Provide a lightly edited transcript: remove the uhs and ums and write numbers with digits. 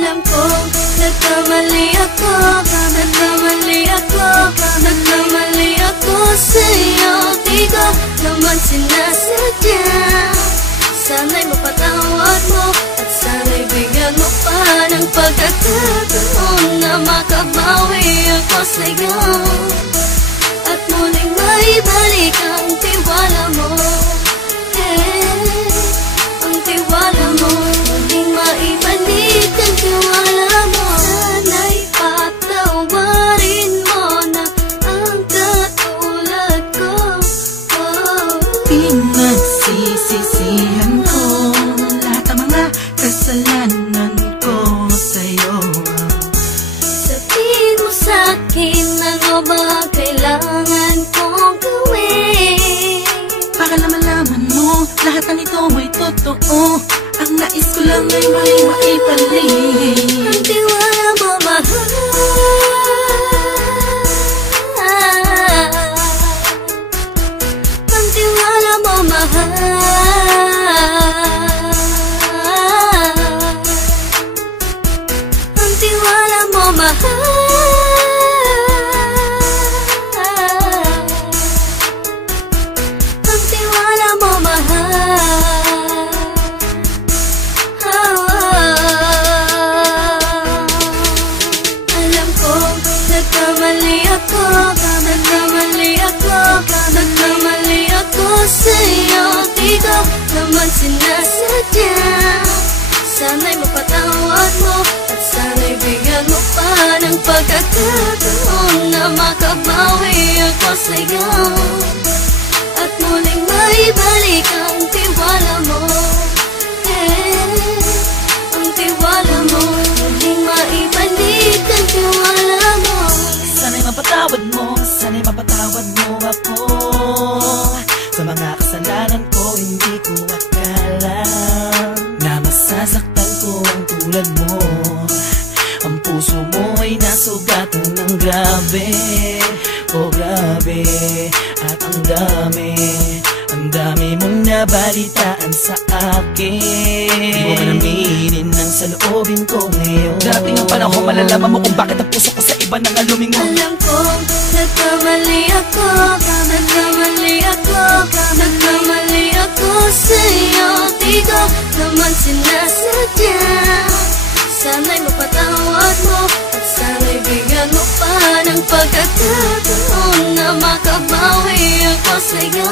Alam kong nagkamali ako, nagkamali ako sa'yo. Di ko naman sinasadya. Sana'y mapatawad mo at sana'y bigyan mo pa ng pagkakataon na makabawi ako sa'yo at muling maibalik ang tiwala mo. Ang tiwala mo, muling maibalik ang tiwala mo. Sana'y patawarin mo na ang katulad ko. Pinagsisisihan ko lahat ng mga kasalanan ko sa'yo. Sabihin mo sa'kin ano ba kailangan kong gawin para malaman mo lahat ng ito ay totoo. Ang nais ko lang ay may maibalik ang tiwala mo, mahal. Ang tiwala mo, mahal. Ang tiwala mo, mahal. Ang tiwala mo, mahal. Alam kong nagkamali ako sa'yo. Di ko naman sinasadya. Sana'y mapatawad mo at sana'y bigyan mo pa ng pagkakataon na makabawi ako sa'yo at muling maibalik ang tiwala mo. Ang tiwala mo, muling maibalik ang tiwala mo. Sana'y mapatawad mo ako sa mga kasalanan ko. Hindi ko akala na masasaktan ko ang tulad mo. Ang puso mo ay nasugatan ng grabe, oh grabe. At ang dami mong nabalitaan sa akin. Di mo man aminin ng saloobin ko ngayon. Darating ang panahon, malalaman mo kung bakit ang puso ko sa iba nang alumingon. Alam kong nagkamali ako sa'yo. Di ko naman sinasadya. Sana'y mapatawad mo at sana'y bigyan mo pa ng pagkakataon na makabawi ako sa'yo